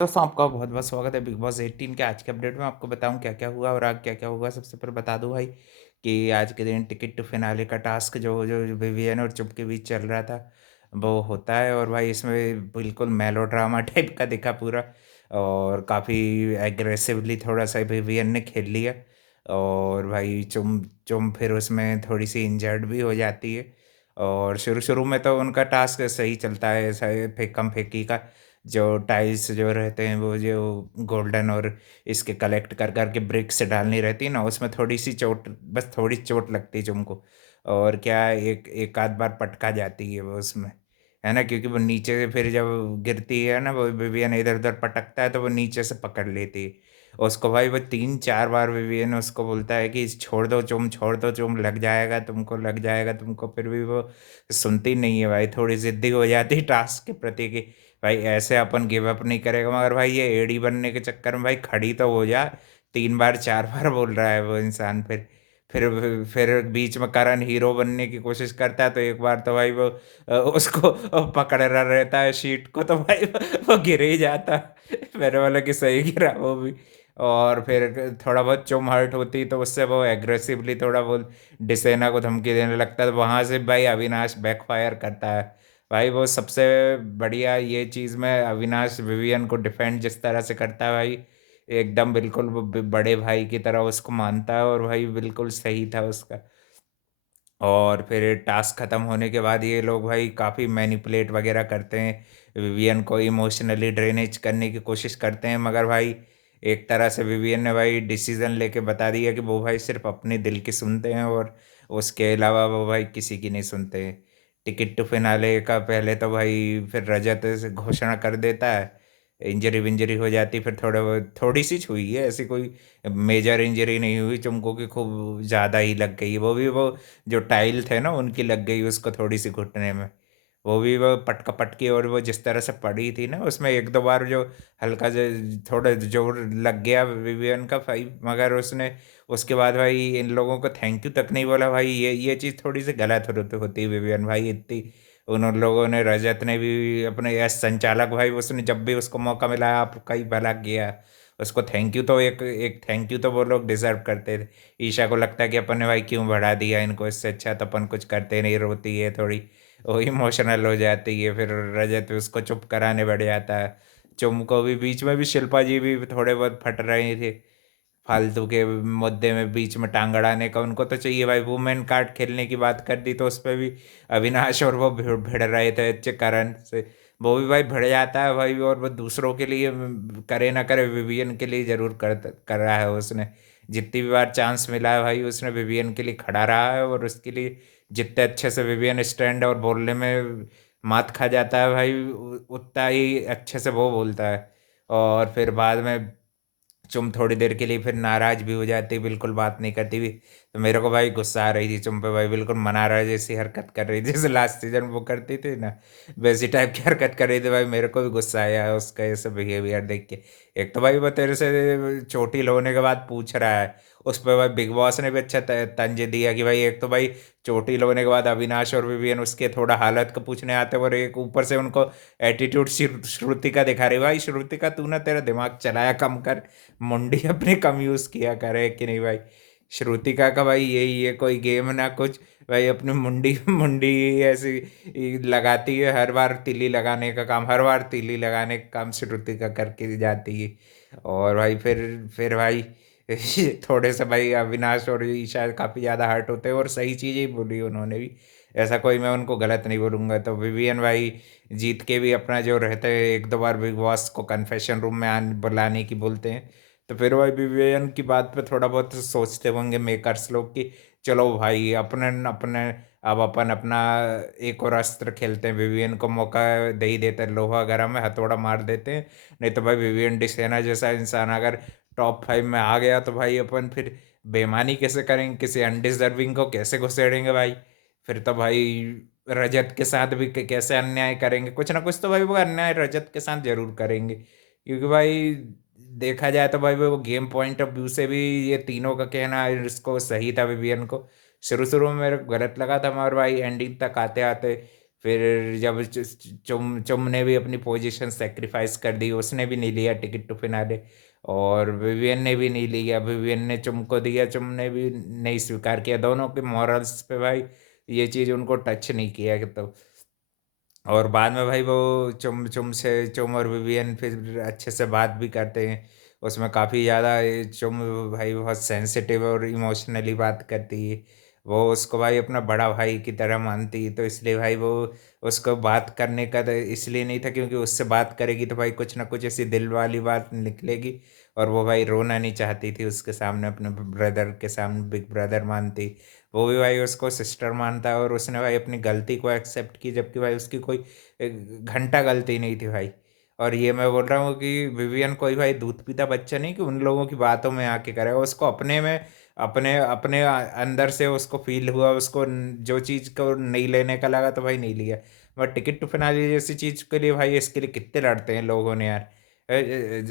दोस्तों आपका बहुत-बहुत स्वागत है बिग बॉस 18 के आज के अपडेट में। आपको बताऊँ क्या-क्या हुआ और आगे क्या-क्या होगा। सबसे पहले बता दूँ भाई कि आज के दिन टिकट टू फिनाले का टास्क जो जो विवियन और चुप के बीच चल रहा था, वो होता है। और भाई इसमें बिल्कुल मेलोड्रामा टाइप का दिखा पूरा, और काफ़ी एग्रेसिवली थोड़ा-सा विवियन ने खेल लिया। और भाई चुम चुम फिर उसमें थोड़ी-सी इंजर्ड भी हो जाती है। और शुरू-शुरू में तो उनका टास्क सही चलता है, ऐसा फेंकम-फेंकी का। जो टाइल्स जो रहते हैं वो जो गोल्डन और इसके कलेक्ट कर कर के ब्रिक्स डालनी रहती है ना, उसमें थोड़ी-सी चोट, बस थोड़ी चोट लगती है तुमको। और क्या एक एक आध बार पटका जाती है वो उसमें, है ना? क्योंकि वो नीचे से फिर जब गिरती है ना, वो विवियन इधर-उधर पटकता है तो वो नीचे से पकड़ लेती है। उसको भाई वो 3-4 बार विवियन उसको बोलता है कि छोड़ दो चुम, लग जाएगा तुमको, फिर भी वो सुनती नहीं है भाई, थोड़ी ज़िद्दी हो जाती है टास्क के प्रति कि भाई ऐसे अपन गिव अप नहीं करेगा। मगर भाई ये एडी बनने के चक्कर में भाई खड़ी तो हो जा, 3 बार 4 बार बोल रहा है वो इंसान। फिर बीच में करण हीरो बनने की कोशिश करता है, तो एक बार तो भाई वो उसको पकड़ रहा रहता है शीट को, तो भाई वो गिर ही जाता है। मैंने बोला कि सही गिरा वो भी। और फिर थोड़ा बहुत चुम हर्ट होती तो उससे वो एग्रेसिवली थोड़ा बहुत डिसेना को धमकी देने लगता है, तो वहाँ से भाई अविनाश बैकफायर करता है। भाई वो सबसे बढ़िया ये चीज़ में अविनाश विवियन को डिफेंड जिस तरह से करता है भाई, एकदम बिल्कुल वो बड़े भाई की तरह उसको मानता है, और भाई बिल्कुल सही था उसका। और फिर टास्क ख़त्म होने के बाद ये लोग भाई काफ़ी मैनिपुलेट वगैरह करते हैं, विवियन को इमोशनली ड्रेनेज करने की कोशिश करते हैं। मगर भाई एक तरह से विवियन ने भाई डिसीज़न लेके बता दिया कि वो भाई सिर्फ अपने दिल की सुनते हैं, और उसके अलावा वो भाई किसी की नहीं सुनते हैं। टिकट टू फिनाले का पहले तो भाई फिर रजत से घोषणा कर देता है, इंजरी-विंजरी हो जाती, फिर थोड़ी-सी छुई है, ऐसी कोई मेजर इंजरी नहीं हुई तुमको कि खूब ज़्यादा ही लग गई। वो भी वो जो टाइल थे ना उनकी लग गई उसको थोड़ी-सी घुटने में। वो भी वो पटका-पटकी, और वो जिस तरह से पड़ी थी ना उसमें 1-2 बार जो हल्का थोड़ा जोर लग गया विवियन का भाई। मगर उसने उसके बाद भाई इन लोगों को थैंक यू तक नहीं बोला भाई। ये चीज़ थोड़ी-सी गलत होती है विवियन भाई इतनी। उन लोगों ने, रजत ने भी अपने यस संचालक भाई, उसने जब भी उसको मौका मिला आपका ही भला किया। उसको थैंक यू तो एक एक थैंक यू तो वो लोग डिज़र्व करते थे। ईशा को लगता है कि अपन ने भाई क्यों बढ़ा दिया इनको, इससे अच्छा तो अपन कुछ करते नहीं, रोती है थोड़ी, वो इमोशनल हो जाती है। फिर रजत उसको चुप कराने बैठ जाता है। चुम को भी बीच में भी शिल्पा जी भी थोड़े बहुत फट रही थी, फालतू के मुद्दे में बीच में टांग अड़ाने का उनको तो चाहिए भाई। वुमेन कार्ड खेलने की बात कर दी तो उस पे भी अविनाश और वो भिड़ रहे थे करण से। वो भी भाई भिड़ जाता है भाई, और वो दूसरों के लिए करे ना करे, विवियन के लिए जरूर कर रहा है उसने। जितनी भी बार चांस मिला है भाई उसने विवियन के लिए खड़ा रहा है, और उसके लिए जितने अच्छे से विवियन स्टैंड और बोलने में मात खा जाता है भाई, उतना ही अच्छे से वो बोलता है। और फिर बाद में चुम थोड़ी देर के लिए फिर नाराज भी हो जाती, बिल्कुल बात नहीं करती भी। तो मेरे को भाई गुस्सा आ रही थी चुम पे भाई, बिल्कुल मना रहा जैसी हरकत कर रही थी, जैसे लास्ट सीजन वो करती थी ना, वैसी टाइप की हरकत कर रही थी भाई। मेरे को भी गुस्सा आया उसका ये सब बिहेवियर देख के। एक तो भाई वो तेरे से चोटिल होने के बाद पूछ रहा है, उस पर भाई बिग बॉस ने भी अच्छा तंज दिया कि भाई एक तो भाई चोटिल होने के बाद अविनाश और विवियन उसके थोड़ा हालत का पूछने आते हैं, और एक ऊपर से उनको एटीट्यूड श्रुति का दिखा रही। भाई श्रुति का तू ना, तेरा दिमाग चलाया कम कर, मुंडी अपने कम यूज़ किया करे कि नहीं भाई। श्रुतिका का भाई यही है, कोई गेम ना कुछ, भाई अपनी मुंडी मुंडी ऐसी लगाती है हर बार, तीली लगाने का काम, हर बार तीली लगाने का काम श्रुतिका करके जाती है। और भाई फिर भाई थोड़े से भाई अविनाश और ईशा काफ़ी ज़्यादा हर्ट होते हैं, और सही चीज़ ही बोली उन्होंने भी। ऐसा कोई मैं उनको गलत नहीं बोलूँगा। तो विवियन भाई जीत के भी अपना जो रहता है, 1-2 बार बिग बॉस को कन्फेशन रूम में बुलाने की बोलते हैं। तो फिर भाई विवेयन की बात पे थोड़ा बहुत सोचते होंगे मेकर्स लोग कि चलो भाई अपने अपने अब अपन अपना एक और अस्त्र खेलते हैं, विवियन को मौका दे ही देते हैं, लोहा गर्म है हथौड़ा मार देते हैं। नहीं तो भाई विवियन डिसेना जैसा इंसान अगर टॉप 5 में आ गया तो भाई अपन फिर बेईमानी कैसे करेंगे, किसी अनडिजर्विंग को कैसे घुसेड़ेंगे भाई। फिर तो भाई रजत के साथ भी कैसे अन्याय करेंगे, कुछ ना कुछ तो भाई वो अन्याय रजत के साथ जरूर करेंगे। क्योंकि भाई देखा जाए तो भाई वो गेम पॉइंट ऑफ व्यू से भी ये तीनों का कहना इसको सही था विवियन को। शुरू शुरू में मेरे को गलत लगा था, मगर भाई एंडिंग तक आते आते फिर जब चुम ने भी अपनी पोजीशन सैक्रिफाइस कर दी, उसने भी नहीं लिया टिकट टू फिनाले, और विवियन ने भी नहीं लिया, विवियन ने चुम को दिया, चुम ने भी नहीं स्वीकार किया। दोनों के मॉरल्स पे भाई ये चीज़ उनको टच नहीं किया तो। और बाद में भाई वो चुम और विवियन फिर अच्छे से बात भी करते हैं। उसमें काफ़ी ज़्यादा चुम भाई बहुत सेंसिटिव और इमोशनली बात करती है। वो उसको भाई अपना बड़ा भाई की तरह मानती है, तो इसलिए भाई वो उसको बात करने का तो इसलिए नहीं था क्योंकि उससे बात करेगी तो भाई कुछ ना कुछ ऐसी दिल वाली बात निकलेगी। और वो भाई रोना नहीं चाहती थी उसके सामने, अपने ब्रदर के सामने बिग ब्रदर मानती। वो भी भाई उसको सिस्टर मानता है, और उसने भाई अपनी गलती को एक्सेप्ट की, जबकि भाई उसकी कोई घंटा गलती नहीं थी भाई। और ये मैं बोल रहा हूँ कि विवियन कोई भाई दूध पीता बच्चा नहीं कि उन लोगों की बातों में आके करे, उसको अपने में अपने अपने अंदर से उसको फील हुआ, उसको जो चीज़ को नहीं लेने का लगा तो भाई नहीं लिया। बट टिकट टू फिनाले जैसी चीज़ के लिए भाई इसके लिए कितने लड़ते हैं लोगों ने यार।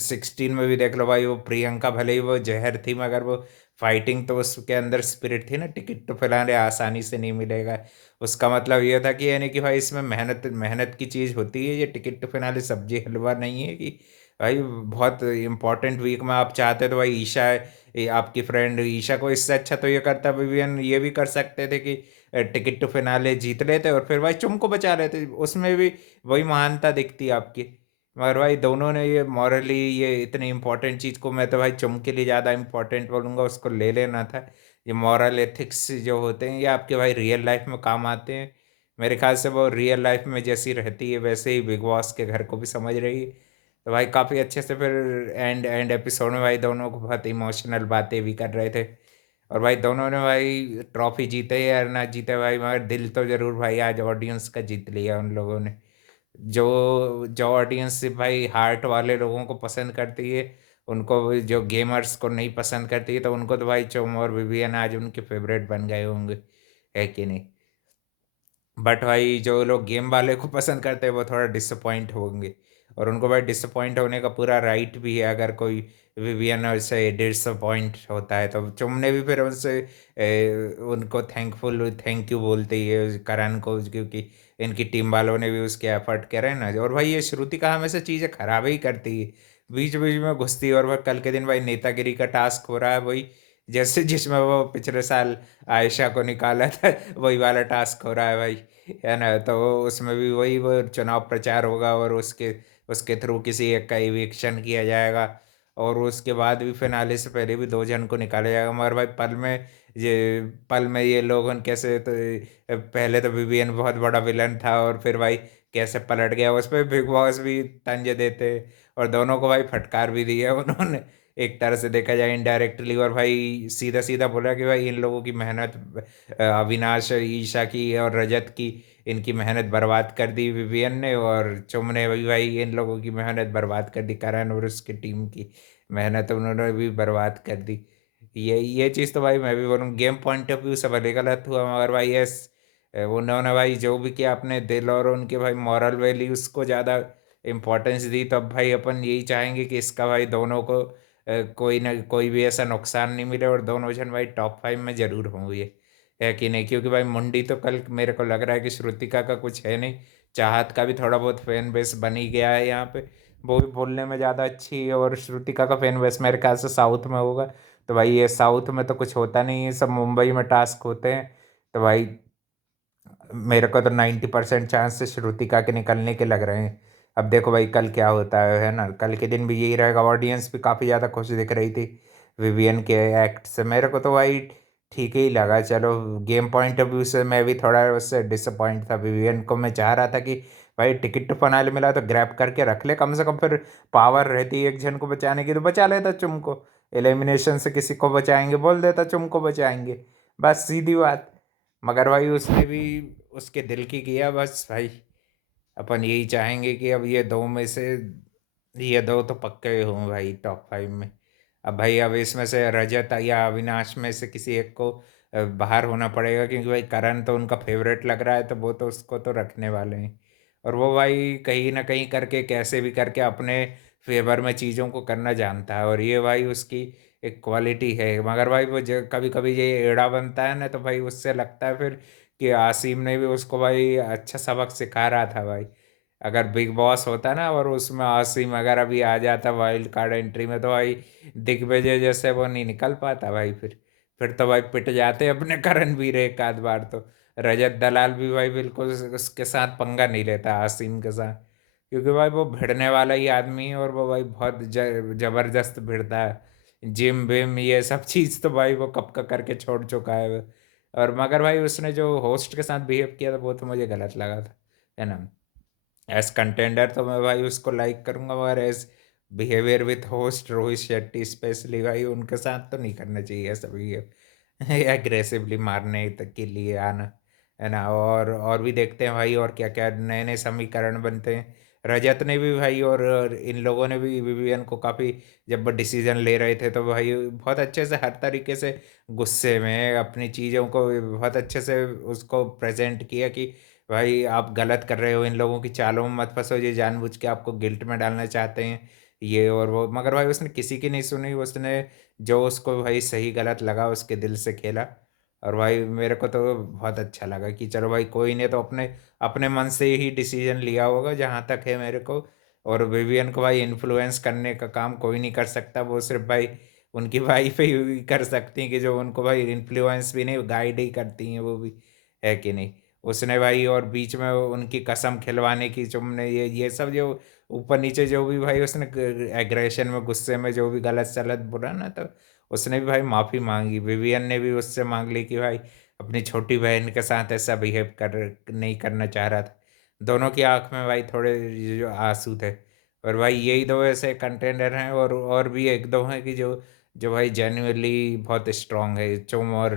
16 में भी देख लो भाई, वो प्रियंका भले ही वो जहर थी, मगर वो फाइटिंग तो उसके अंदर स्पिरिट थी ना। टिकट तो फिलहाल आसानी से नहीं मिलेगा। उसका मतलब ये था कि यानी कि भाई इसमें मेहनत मेहनत की चीज़ होती है। ये टिकट तो फिलहाल सब्जी हलवा नहीं है कि भाई बहुत इंपॉर्टेंट वीक में आप चाहते तो भाई ईशा ये आपकी फ्रेंड ईशा को इससे अच्छा तो ये करता विवियन, ये भी कर सकते थे कि टिकट टू फिनाले जीत लेते और फिर भाई चुम को बचा लेते, उसमें भी वही महानता दिखती आपकी। मगर भाई दोनों ने ये मॉरली ये इतनी इंपॉर्टेंट चीज़ को मैं तो भाई चुम के लिए ज़्यादा इंपॉर्टेंट बोलूँगा, उसको ले लेना था। ये मॉरल एथिक्स जो होते हैं ये आपके भाई रियल लाइफ में काम आते हैं। मेरे ख्याल से वो रियल लाइफ में जैसी रहती है वैसे ही बिग बॉस के घर को भी समझ रही है। तो भाई काफ़ी अच्छे से फिर एंड एपिसोड में भाई दोनों को बहुत इमोशनल बातें भी कर रहे थे। और भाई दोनों ने भाई ट्रॉफी जीते या ना जीते भाई, मगर दिल तो जरूर भाई आज ऑडियंस का जीत लिया उन लोगों ने। जो जो ऑडियंस भाई हार्ट वाले लोगों को पसंद करती है, उनको जो गेमर्स को नहीं पसंद करती है, तो उनको तो भाई चोम और विवियन आज उनके फेवरेट बन गए होंगे, है कि नहीं। बट भाई जो लोग गेम वाले को पसंद करते हैं वो थोड़ा डिसअपॉइंट होंगे, और उनको भाई डिसअपॉइंट होने का पूरा राइट भी है। अगर कोई विवियन से डिसअपॉइंट होता है तो चुमने भी फिर उनसे उनको थैंक यू बोलते ही है करण को, क्योंकि इनकी टीम वालों ने भी उसके एफर्ट करे ना। और भाई ये श्रुतिका हमेशा चीज़ें खराब ही करती है, बीच बीच में घुसती है। और वह कल के दिन भाई नेतागिरी का टास्क हो रहा है वही, जैसे जिसमें वो पिछले साल आयशा को निकाला था वही वाला टास्क हो रहा है भाई, है ना। तो उसमें भी वही वो चुनाव प्रचार होगा, और उसके उसके थ्रू किसी एक का इविक्शन किया जाएगा, और उसके बाद भी फिनाले से पहले भी 2 जन को निकाला जाएगा। मगर भाई पल में ये लोग कैसे तो पहले तो विवियन बहुत बड़ा विलन था, और फिर भाई कैसे पलट गया, उस पर बिग बॉस भी तंज देते, और दोनों को भाई फटकार भी दी है उन्होंने एक तरह से देखा जाए इनडायरेक्टली। और भाई सीधा सीधा बोला कि भाई इन लोगों की मेहनत अविनाश ईशा की और रजत की, इनकी मेहनत बर्बाद कर दी विवियन ने, और चुम ने भी भाई इन लोगों की मेहनत बर्बाद कर दी, करण और उसकी टीम की मेहनत उन्होंने भी बर्बाद कर दी। ये चीज़ तो भाई मैं भी बोलूँ गेम पॉइंट ऑफ व्यू से भले गलत हुआ, मगर भाई यस उन्होंने भाई जो भी किया अपने दिल और उनके भाई मॉरल वैल्यूज़ को ज़्यादा इम्पोर्टेंस दी। तब भाई अपन यही चाहेंगे कि इसका भाई दोनों को कोई ना कोई भी ऐसा नुकसान नहीं मिले, और दोनों जन भाई टॉप 5 में जरूर होंगे, है कि नहीं। क्योंकि भाई मुंडी तो कल मेरे को लग रहा है कि श्रुतिका का कुछ है नहीं, चाहत का भी थोड़ा बहुत फैन बेस बन ही गया है यहाँ पे। वो भी बोलने में ज़्यादा अच्छी है, और श्रुतिका का फैन बेस मेरे ख्याल से साउथ में होगा। तो भाई ये साउथ में तो कुछ होता नहीं है, सब मुंबई में टास्क होते हैं। तो भाई मेरे को तो 90% चांस श्रुतिका के निकलने के लग रहे हैं। अब देखो भाई कल क्या होता है ना। कल के दिन भी यही रहेगा, ऑडियंस भी काफ़ी ज़्यादा खुश दिख रही थी विवियन के एक्ट से। मेरे को तो भाई ठीक ही लगा। चलो गेम पॉइंट ऑफ व्यू से मैं भी थोड़ा उससे डिसअपॉइंट था, विवियन को मैं चाह रहा था कि भाई टिकट तो फाइनल मिला तो ग्रैब करके रख ले कम से कम, फिर पावर रहती एक जन को बचाने की तो बचा लेता चुम को, एलिमिनेशन से किसी को बचाएंगे बोल देता चुम को बचाएंगे, बस सीधी बात। मगर भाई उसने भी उसके दिल की किया बस भाई। अपन यही चाहेंगे कि अब ये दो में से ये दो तो पक्के हों भाई टॉप 5 में। अब भाई अब इसमें से रजत या अविनाश में से किसी एक को बाहर होना पड़ेगा, क्योंकि भाई करण तो उनका फेवरेट लग रहा है, तो वो तो उसको तो रखने वाले हैं। और वो भाई कहीं ना कहीं करके कैसे भी करके अपने फेवर में चीज़ों को करना जानता है, और ये भाई उसकी एक क्वालिटी है। मगर भाई वो कभी कभी ये एड़ा बनता है ना, तो भाई उससे लगता है फिर कि आसिम ने भी उसको भाई अच्छा सबक सिखा रहा था भाई। अगर बिग बॉस होता ना और उसमें आसिम अगर अभी आ जाता वाइल्ड कार्ड एंट्री में, तो भाई दिग्विजय जैसे वो नहीं निकल पाता भाई। फिर तो भाई पिट जाते अपने करणवीर एक आध बार तो। रजत दलाल भी भाई बिल्कुल उसके साथ पंगा नहीं लेता आसिम के साथ, क्योंकि भाई वो भिड़ने वाला ही आदमी है, और वो भाई बहुत जबरदस्त भिड़ता है। जिम विम ये सब चीज़ तो भाई वो कब का करके छोड़ चुका है। और मगर भाई उसने जो होस्ट के साथ बिहेव किया था वो तो मुझे गलत लगा था, है ना। एज कंटेंडर तो मैं भाई उसको लाइक करूंगा, मगर as behaviour with host Rohit Shetty specially भाई उनके साथ तो नहीं करना चाहिए ऐसा बिहेव। एग्रेसिवली मारने तक के लिए आना, है ना। और भी देखते हैं भाई और क्या क्या नए नए समीकरण बनते हैं। रजत ने भी भाई और इन लोगों ने भी विवियन को काफ़ी, जब डिसीजन ले रहे थे तो भाई बहुत अच्छे से हर तरीके से गुस्से में अपनी चीज़ों को बहुत अच्छे से उसको प्रेजेंट किया कि भाई आप गलत कर रहे हो, इन लोगों की चालों में मत फंसो, ये जानबूझ के आपको गिल्ट में डालना चाहते हैं ये और वो। मगर भाई उसने किसी की नहीं सुनी, उसने जो उसको भाई सही गलत लगा उसके दिल से खेला। और भाई मेरे को तो बहुत अच्छा लगा कि चलो भाई कोई ने तो अपने अपने मन से ही डिसीजन लिया होगा जहाँ तक है मेरे को। और विवियन को भाई इन्फ्लुएंस करने का काम कोई नहीं कर सकता, वो सिर्फ भाई उनकी वाइफ ही कर सकती हैं कि जो उनको भाई इन्फ्लुएंस भी नहीं गाइड ही करती हैं वो भी, है कि नहीं। उसने भाई और बीच में उनकी कसम खिलवाने की तुमने ये सब जो ऊपर नीचे जो भी भाई उसने एग्रेशन में गुस्से में जो भी गलत सलत बोला ना, तो उसने भी भाई माफ़ी मांगी। विवियन ने भी उससे मांग ली कि भाई अपनी छोटी बहन के साथ ऐसा बिहेव कर नहीं करना चाह रहा था। दोनों की आंख में भाई थोड़े जो आंसू थे। और भाई यही दो ऐसे कंटेंडर हैं, और भी एक दो हैं कि जो जो भाई जेन्युइनली बहुत स्ट्रांग है। चुम और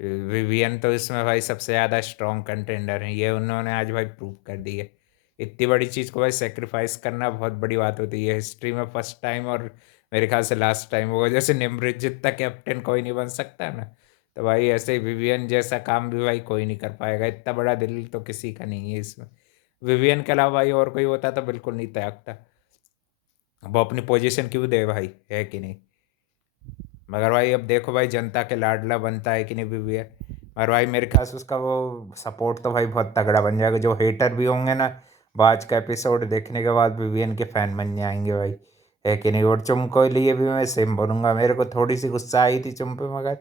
विवियन तो इसमें भाई सबसे ज़्यादा स्ट्रांग कंटेंडर हैं, ये उन्होंने आज भाई प्रूव कर दी है। इतनी बड़ी चीज़ को भाई सेक्रीफाइस करना बहुत बड़ी बात होती है हिस्ट्री में, फर्स्ट टाइम और मेरे ख्याल से लास्ट टाइम होगा। जैसे निमृत जितना कैप्टन कोई नहीं बन सकता ना, तो भाई ऐसे ही विवियन जैसा काम भी भाई कोई नहीं कर पाएगा। इतना बड़ा दिल तो किसी का नहीं है इसमें। विवियन के अलावा भाई और कोई होता तो बिल्कुल नहीं त्यागता, वो अपनी पोजीशन क्यों दे भाई, है कि नहीं। मगर भाई अब देखो भाई जनता के लाडला बनता है कि नहीं विवियन। मगर भाई मेरे ख्याल से उसका वो सपोर्ट तो भाई बहुत तगड़ा बन जाएगा। जो हेटर भी होंगे ना, वो आज का एपिसोड देखने के बाद विवियन के फैन बन जाएंगे भाई, है कि नहीं। और चुम को लिए भी मैं सेम बोलूँगा, मेरे को थोड़ी सी गुस्सा आई थी चुम पे, मगर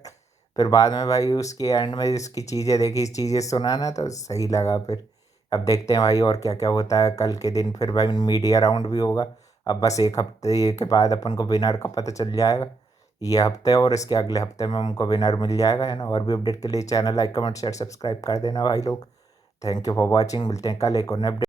फिर बाद में भाई उसकी एंड में इसकी चीज़ें देखी, चीज़ें सुना ना, तो सही लगा फिर। अब देखते हैं भाई और क्या क्या होता है कल के दिन। फिर भाई मीडिया राउंड भी होगा। अब बस एक हफ्ते के बाद अपन को विनर का पता चल जाएगा, ये हफ्ते और इसके अगले हफ्ते में हमको विनर मिल जाएगा, है ना। और भी अपडेट के लिए channel like comment share subscribe कर देना भाई लोग। थैंक यू फॉर वॉचिंग, मिलते हैं कल एक और नए update